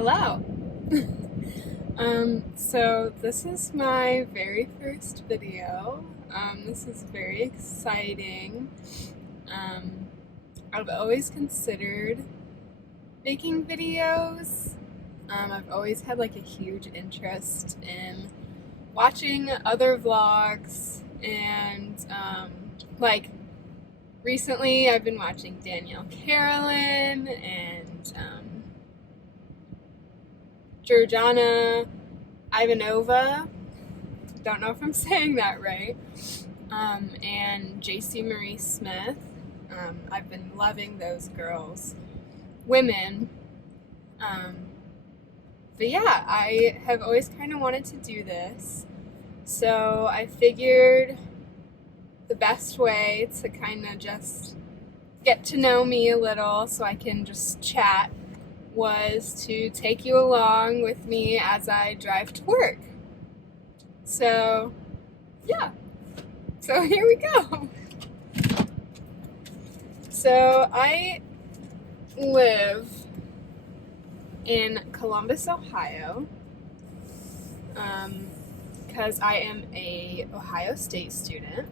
Hello. So this is my very first video. This is very exciting. Um, I've always considered making videos. I've always had like a huge interest in watching other vlogs and like recently I've been watching Danielle Carolyn and Georgiana Ivanova, don't know if I'm saying that right, and JC Marie Smith. I've been loving those girls, women. But yeah, I have always kind of wanted to do this, so I figured the best way to kind of just get to know me a little so I can just chat was to take you along with me as I drive to work. So, yeah. So here we go. So I live in Columbus, Ohio, because I am a Ohio State student,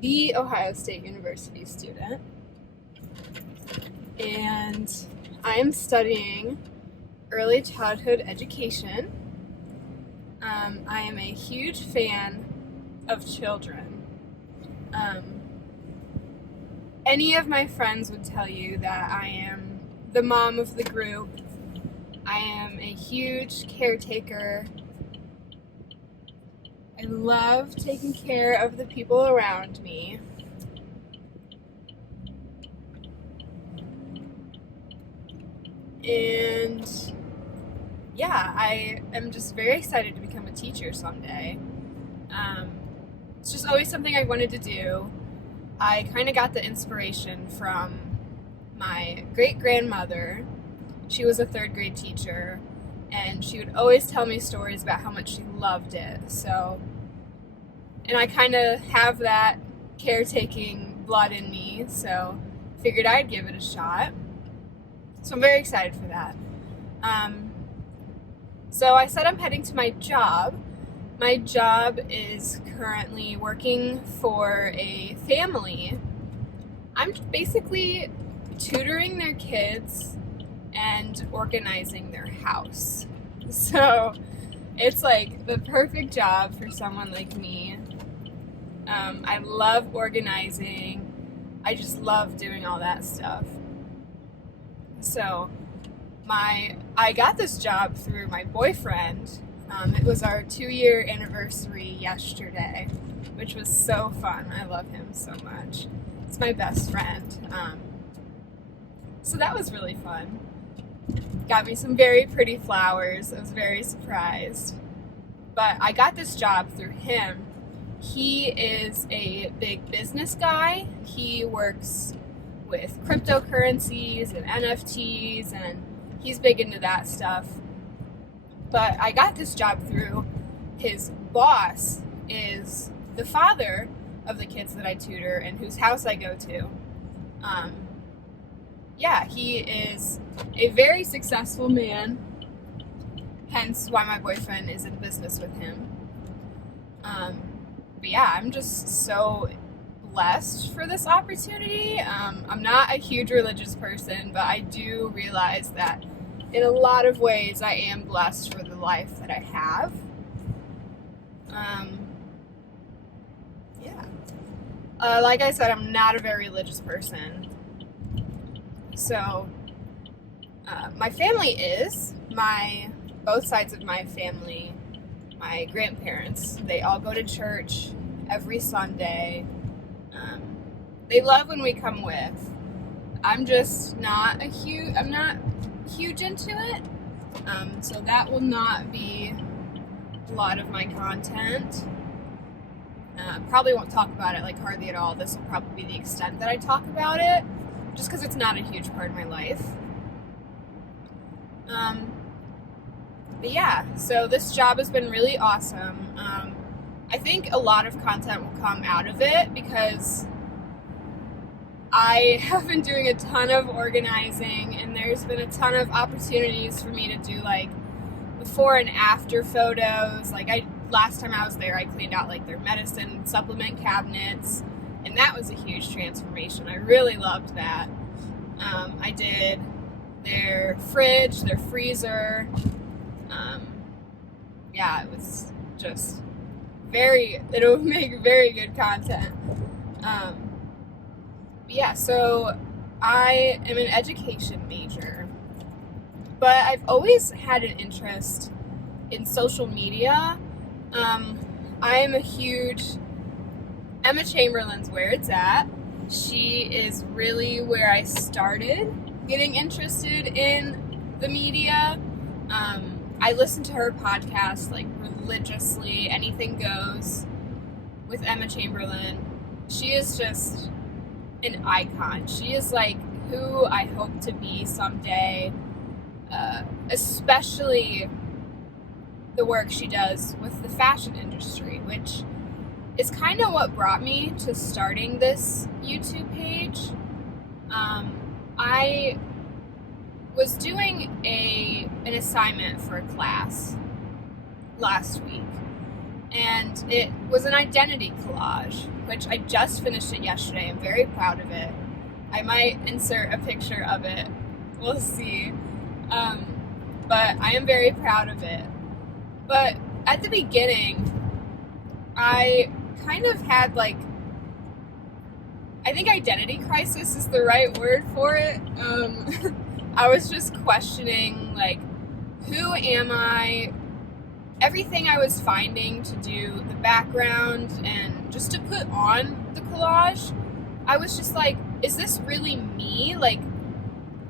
the Ohio State University student, and I am studying early childhood education. I am a huge fan of children. Any of my friends would tell you that I am the mom of the group. I am a huge caretaker. I love taking care of the people around me. And yeah, I am just very excited to become a teacher someday. It's just always something I wanted to do. I kind of got the inspiration from my great-grandmother. She was a third grade teacher, and she would always tell me stories about how much she loved it. And I kind of have that caretaking blood in me, so figured I'd give it a shot. So I'm very excited for that. So I said I'm heading to my job. My job is currently working for a family. I'm basically tutoring their kids and organizing their house. So it's like the perfect job for someone like me. I love organizing. I just love doing all that stuff. So I got this job through my boyfriend. It was our 2-year anniversary yesterday, which was so fun. I love him so much. It's my best friend. So that was really fun. Got me some very pretty flowers. I was very surprised. But I got this job through him. He is a big business guy. He works with cryptocurrencies and NFTs, and he's big into that stuff. But I got this job through his boss is the father of the kids that I tutor and whose house I go to. He is a very successful man, hence why my boyfriend is in business with him. I'm just so blessed for this opportunity. I'm not a huge religious person, but I do realize that in a lot of ways I am blessed for the life that I have. Like I said, I'm not a very religious person. So my family is, both sides of my family, my grandparents, they all go to church every Sunday. They love when we come with. I'm just not I'm not huge into it. So that will not be a lot of my content. Probably won't talk about it like hardly at all. This will probably be the extent that I talk about it, just because it's not a huge part of my life. So this job has been really awesome. I think a lot of content will come out of it because I have been doing a ton of organizing, and there's been a ton of opportunities for me to do like before and after photos. Like last time I was there, I cleaned out like their medicine supplement cabinets, and that was a huge transformation. I really loved that. I did their fridge, their freezer. Yeah, it was just it'll make very good content. Yeah, so I am an education major, but I've always had an interest in social media. I am a huge Emma Chamberlain's where it's at. She is really where I started getting interested in the media. I listen to her podcast like religiously. Anything Goes with Emma Chamberlain. She is just an icon. She is like who I hope to be someday, especially the work she does with the fashion industry, which is kind of what brought me to starting this YouTube page. I was doing an assignment for a class last week, and it was an identity collage, which I just finished it yesterday. I'm very proud of it. I might insert a picture of it. We'll see. But I am very proud of it. But at the beginning, I kind of had like, I think identity crisis is the right word for it. I was just questioning like, who am I? Everything I was finding to do the background and just to put on the collage, I was just like, is this really me? Like,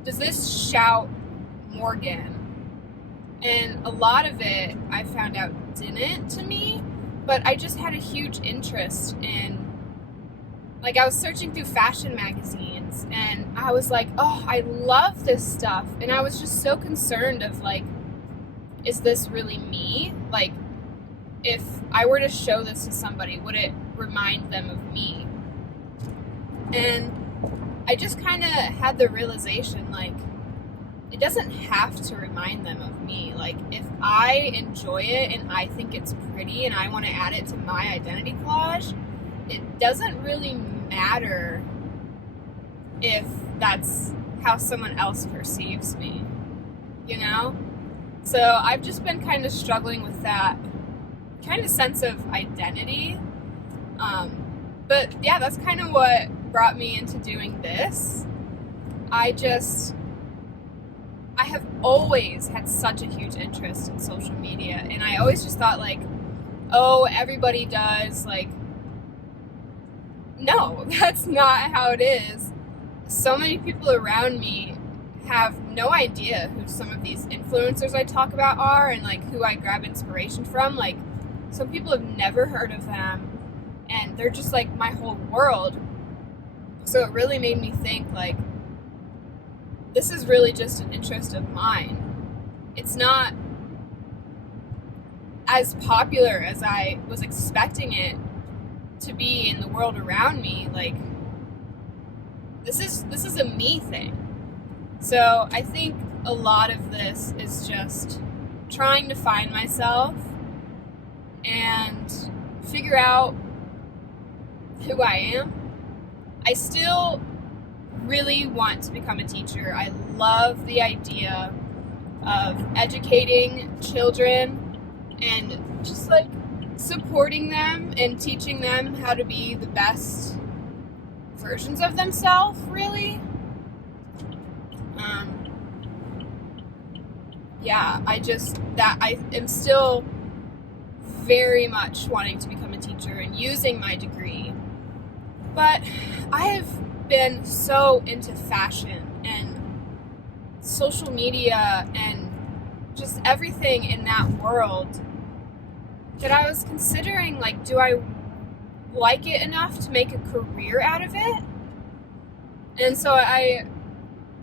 does this shout Morgan? And a lot of it I found out didn't to me, but I just had a huge interest in, like, I was searching through fashion magazines and I was like, oh, I love this stuff. And I was just so concerned of like, is this really me? Like, if I were to show this to somebody, would it remind them of me? And I just kind of had the realization, like, it doesn't have to remind them of me. Like, if I enjoy it and I think it's pretty and I want to add it to my identity collage, it doesn't really matter if that's how someone else perceives me, you know? So I've just been kind of struggling with that kind of sense of identity. But yeah, that's kind of what brought me into doing this. I have always had such a huge interest in social media, and I always just thought like, oh, everybody does. Like, no, that's not how it is. So many people around me have no idea who some of these influencers I talk about are and like who I grab inspiration from. Like, some people have never heard of them and they're just like my whole world. So it really made me think like, this is really just an interest of mine. It's not as popular as I was expecting it to be in the world around me. Like, this is a me thing. So I think a lot of this is just trying to find myself and figure out who I am. I still really want to become a teacher. I love the idea of educating children and just like supporting them and teaching them how to be the best versions of themselves, really. Yeah, I am still very much wanting to become a teacher and using my degree. But I have been so into fashion and social media and just everything in that world that I was considering, like, do I like it enough to make a career out of it? And so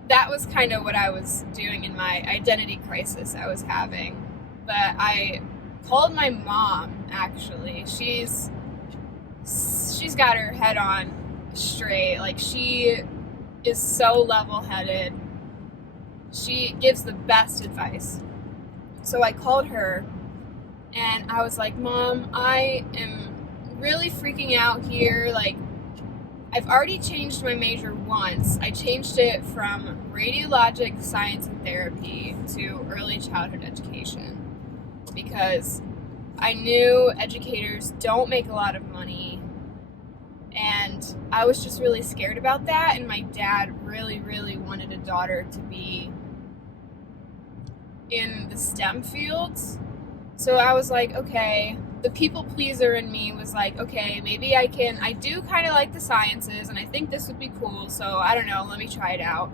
that was kind of what I was doing in my identity crisis I was having. But I called my mom, actually. She's got her head on straight. Like, she is so level-headed. She gives the best advice. So I called her and I was like, Mom, I am really freaking out here. Like, I've already changed my major once. I changed it from radiologic science and therapy to early childhood education because I knew educators don't make a lot of money, and I was just really scared about that. And my dad really, really wanted a daughter to be in the STEM fields. So I was like, okay, the people pleaser in me was like, okay, maybe I do kind of like the sciences and I think this would be cool. So I don't know, let me try it out.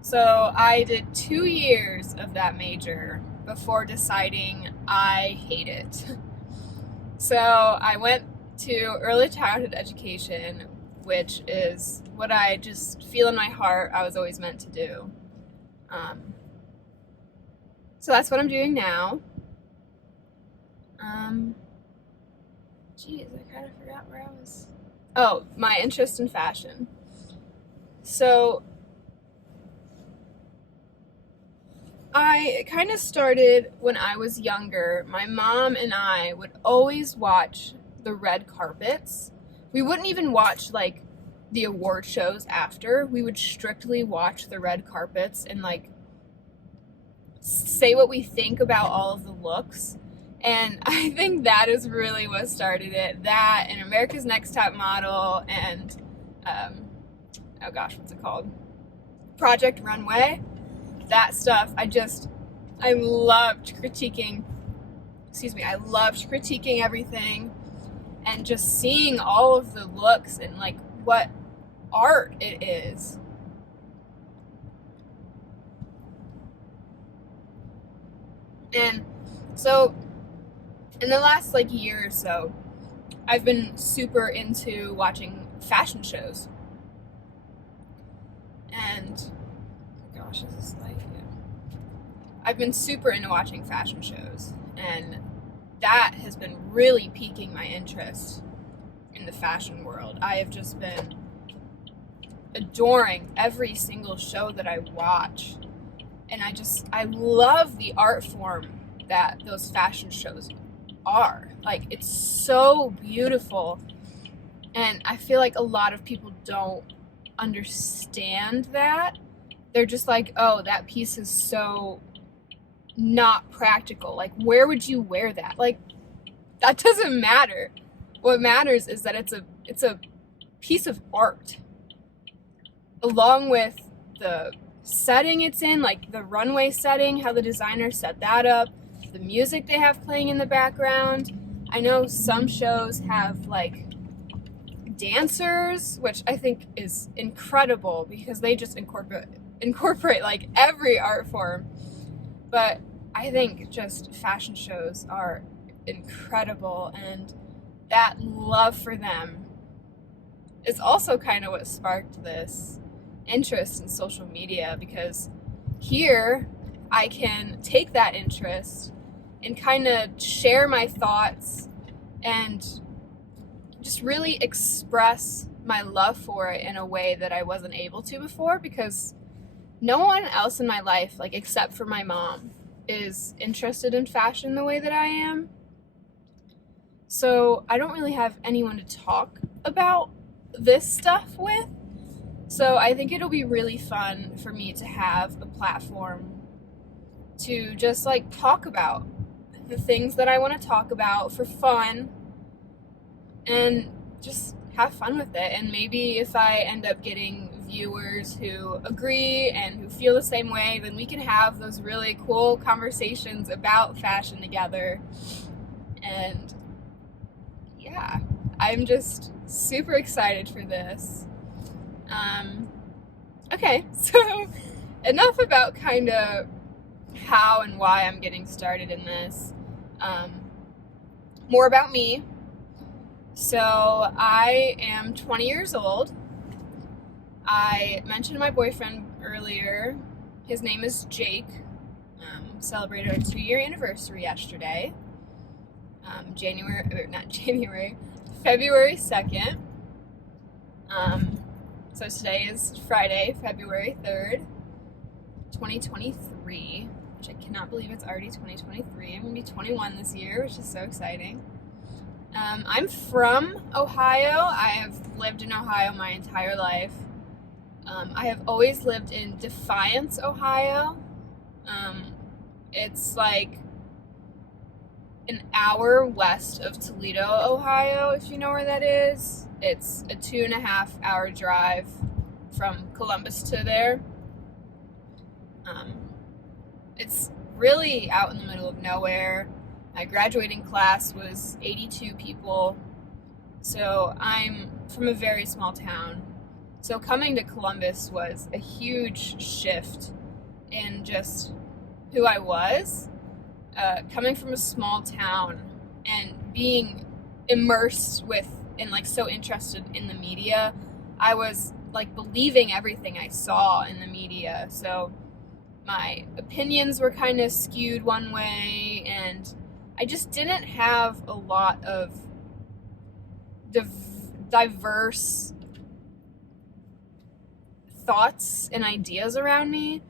So I did 2 years of that major before deciding I hate it. So I went to early childhood education, which is what I just feel in my heart I was always meant to do. So that's what I'm doing now. Geez, I kind of forgot where I was. Oh, my interest in fashion. So I kind of started when I was younger. My mom and I would always watch the red carpets. We wouldn't even watch like the award shows after. We would strictly watch the red carpets and like say what we think about all of the looks. And I think that is really what started it. That and America's Next Top Model and oh gosh, what's it called? Project Runway. That stuff. I loved critiquing everything and just seeing all of the looks and like what art it is. And so in the last like year or so, I've been super into watching fashion shows. And gosh, is this like, yeah. I've been super into watching fashion shows, and that has been really piquing my interest in the fashion world. I have just been adoring every single show that I watch. And I love the art form that those fashion shows are. Like, it's so beautiful. And I feel like a lot of people don't understand that. They're just like, oh, that piece is so not practical. Like, where would you wear that? Like, that doesn't matter. What matters is that it's a piece of art. Along with the setting it's in, like the runway setting, how the designer set that up, the music they have playing in the background. I know some shows have like dancers, which I think is incredible because they just incorporate like every art form. But I think just fashion shows are incredible, and that love for them is also kind of what sparked this interest in social media, because here I can take that interest and kind of share my thoughts and just really express my love for it in a way that I wasn't able to before, because no one else in my life, like except for my mom, is interested in fashion the way that I am. So I don't really have anyone to talk about this stuff with. So I think it'll be really fun for me to have a platform to just like talk about the things that I want to talk about for fun and just have fun with it. And maybe if I end up getting viewers who agree and who feel the same way, then we can have those really cool conversations about fashion together. And yeah, I'm just super excited for this. Okay, so enough about kind of how and why I'm getting started in this. More about me. So I am 20 years old. I mentioned my boyfriend earlier. His name is Jake. Celebrated our 2-year anniversary yesterday. February 2nd. So today is Friday, February 3rd, 2023, which I cannot believe it's already 2023. I'm going to be 21 this year, which is so exciting. I'm from Ohio. I have lived in Ohio my entire life. I have always lived in Defiance, Ohio. It's like an hour west of Toledo, Ohio, if you know where that is. It's a 2.5-hour drive from Columbus to there. It's really out in the middle of nowhere. My graduating class was 82 people, so I'm from a very small town. So coming to Columbus was a huge shift in just who I was. Coming from a small town and being immersed and like so interested in the media, I was like believing everything I saw in the media. So my opinions were kind of skewed one way, and I just didn't have a lot of diverse thoughts and ideas around me.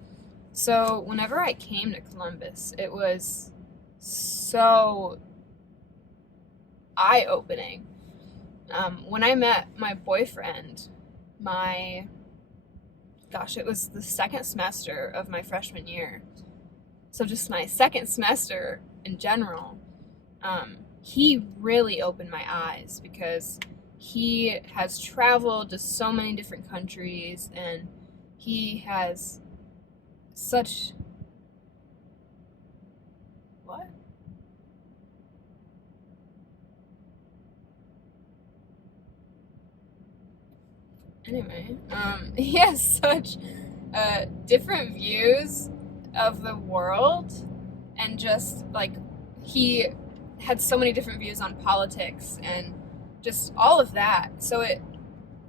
So whenever I came to Columbus, it was so eye-opening. When I met my boyfriend, it was the second semester of my freshman year. So just my second semester in general, he really opened my eyes because he has traveled to so many different countries, and he has such... What? Anyway, he has such different views of the world, and just like he had so many different views on politics and just all of that. So it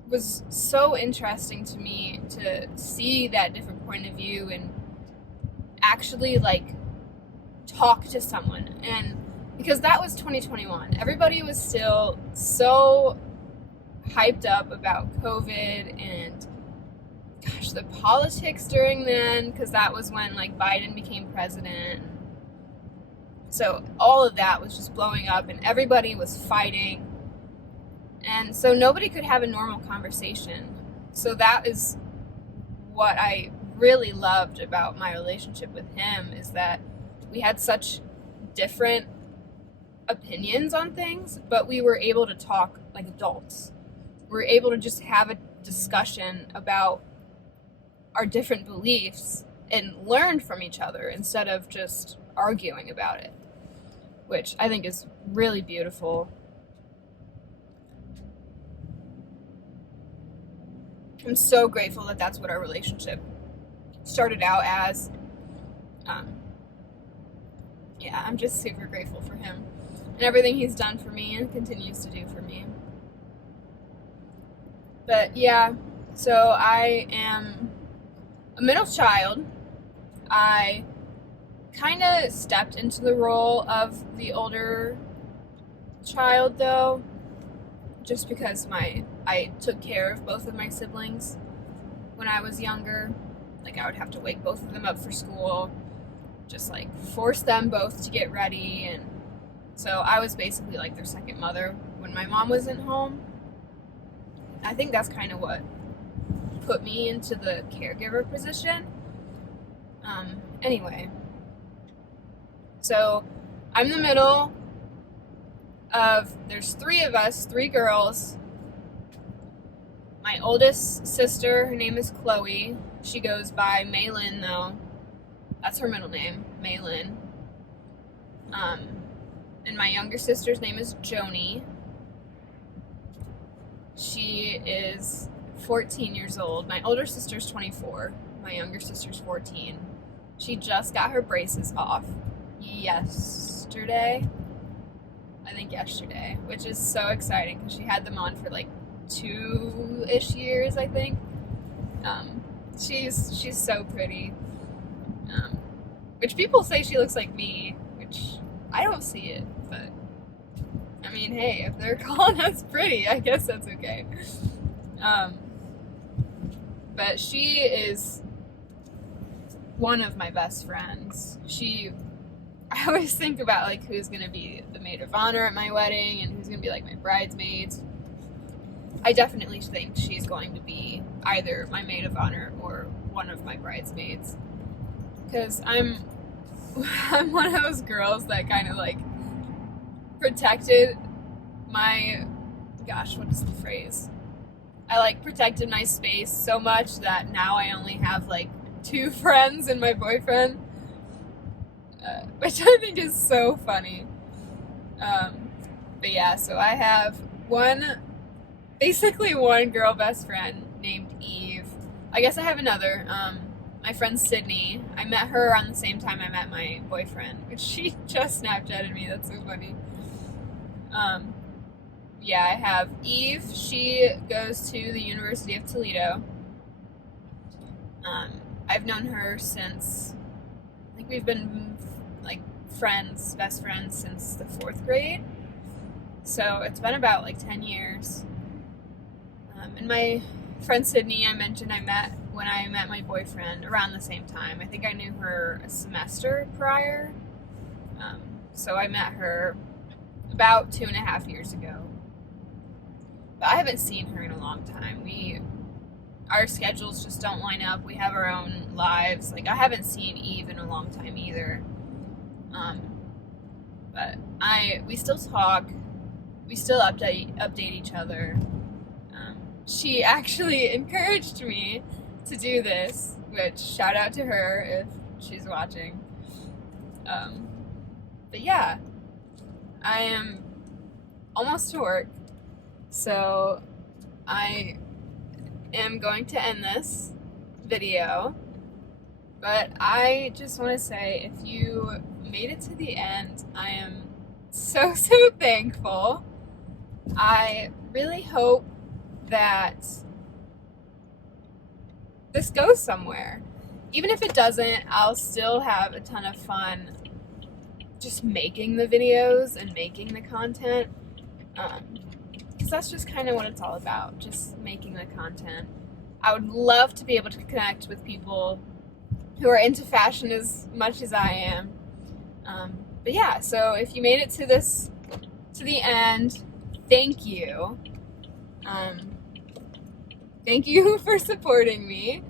was so interesting to me to see that different point of view and actually like talk to someone. And because that was 2021, everybody was still so hyped up about COVID and gosh, the politics during then, because that was when like Biden became president. So all of that was just blowing up and everybody was fighting. And so nobody could have a normal conversation. So that is what I really loved about my relationship with him, is that we had such different opinions on things, but we were able to talk like adults. We were able to just have a discussion about our different beliefs and learn from each other instead of just arguing about it, which I think is really beautiful. I'm so grateful that that's what our relationship started out as. I'm just super grateful for him and everything he's done for me and continues to do for me. But yeah, so I am a middle child. I kind of stepped into the role of the older child though, just because I took care of both of my siblings when I was younger. Like I would have to wake both of them up for school, just like force them both to get ready, and so I was basically like their second mother when my mom wasn't home. I think that's kind of what put me into the caregiver position. Anyway, so I'm the middle of, there's three of us, three girls. My oldest sister, her name is Chloe. She goes by Maylin though. That's her middle name, Maylin. And my younger sister's name is Joni. She is 14 years old. My older sister's 24. My younger sister's 14. She just got her braces off yesterday. I think yesterday, which is so exciting because she had them on for like 2-ish years, I think. She's so pretty. Which people say she looks like me, which I don't see it, but I mean, hey, if they're calling us pretty, I guess that's okay. Um, but she is one of my best friends. I always think about like who's gonna be the maid of honor at my wedding and who's gonna be like my bridesmaids. I definitely think she's going to be either my maid of honor or one of my bridesmaids. Because I'm one of those girls that kind of like protected my, gosh, what is the phrase? I like protected my space so much that now I only have like 2 friends and my boyfriend, which I think is so funny. But yeah, so I have basically one girl best friend named Eve. I guess I have another. My friend Sydney. I met her around the same time I met my boyfriend, which she just Snapchatted me. That's so funny. Yeah, I have Eve. She goes to the University of Toledo. I've known her since, I think we've been like best friends since the 4th grade. So it's been about like 10 years. And my friend Sydney, I mentioned I met when I met my boyfriend around the same time. I think I knew her a semester prior. So I met her about 2.5 years ago. But I haven't seen her in a long time. Our schedules just don't line up. We have our own lives. Like, I haven't seen Eve in a long time either. But we still talk. We still update each other. She actually encouraged me to do this, which shout out to her if she's watching. But yeah, I am almost to work, so I am going to end this video. But I just want to say, if you made it to the end, I am so thankful. I really hope that this goes somewhere. Even if it doesn't, I'll still have a ton of fun just making the videos and making the content, because that's just kind of what it's all about, just making the content. I would love to be able to connect with people who are into fashion as much as I am. But yeah, so if you made it to the end, thank you. Thank you for supporting me.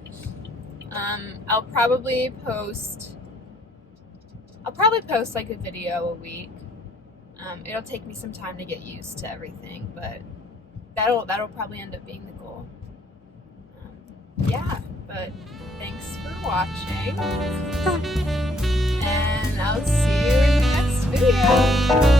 I'll probably post like a video a week. It'll take me some time to get used to everything, but that'll probably end up being the goal. Yeah, but thanks for watching, and I'll see you in the next video.